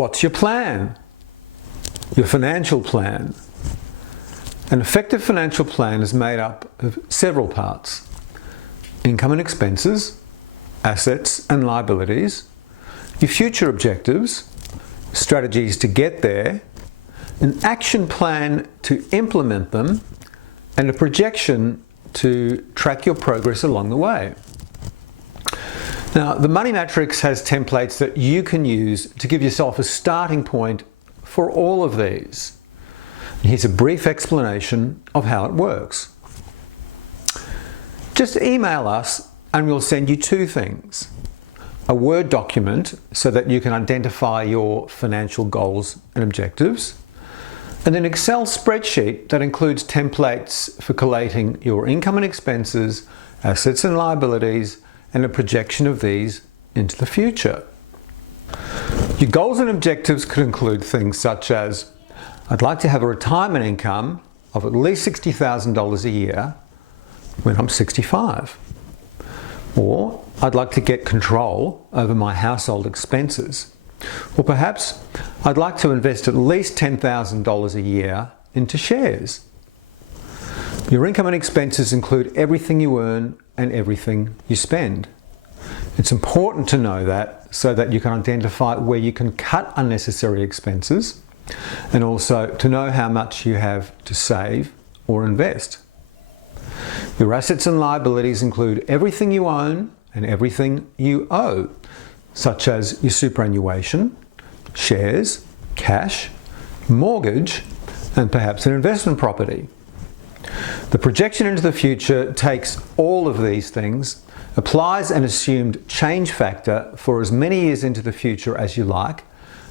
What's your plan? Your financial plan. An effective financial plan is made up of several parts: income and expenses, assets and liabilities, your future objectives, strategies to get there, an action plan to implement them, and a projection to track your progress along the way. Now, the Money Matrix has templates that you can use to give yourself a starting point for all of these. Here's a brief explanation of how it works. Just email us and we'll send you two things: a Word document so that you can identify your financial goals and objectives, and an Excel spreadsheet that includes templates for collating your income and expenses, assets and liabilities, and a projection of these into the future. Your goals and objectives could include things such as, I'd like to have a retirement income of at least $60,000 a year when I'm 65. Or, I'd like to get control over my household expenses. Or perhaps, I'd like to invest at least $10,000 a year into shares. Your income and expenses include everything you earn and everything you spend. It's important to know that so that you can identify where you can cut unnecessary expenses, and also to know how much you have to save or invest. Your assets and liabilities include everything you own and everything you owe, such as your superannuation, shares, cash, mortgage, and perhaps an investment property. The projection into the future takes all of these things, applies an assumed change factor for as many years into the future as you like,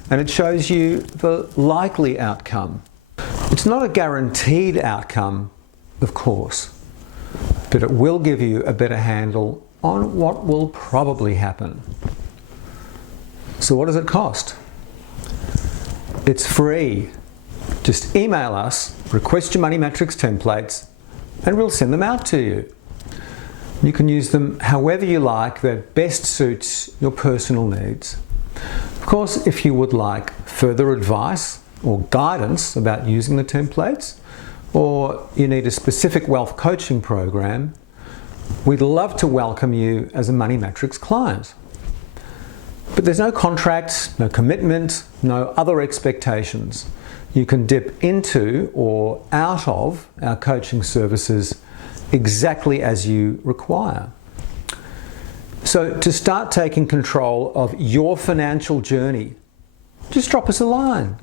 and it shows you the likely outcome. It's not a guaranteed outcome, of course, but it will give you a better handle on what will probably happen. So what does it cost? It's free. Just email us, request your Money Matrix templates, and we'll send them out to you. You can use them however you like that best suits your personal needs. Of course, if you would like further advice or guidance about using the templates, or you need a specific wealth coaching program, we'd love to welcome you as a Money Matrix client. But there's no contract, no commitment, no other expectations. You can dip into or out of our coaching services exactly as you require. So to start taking control of your financial journey, just drop us a line.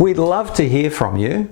We'd love to hear from you.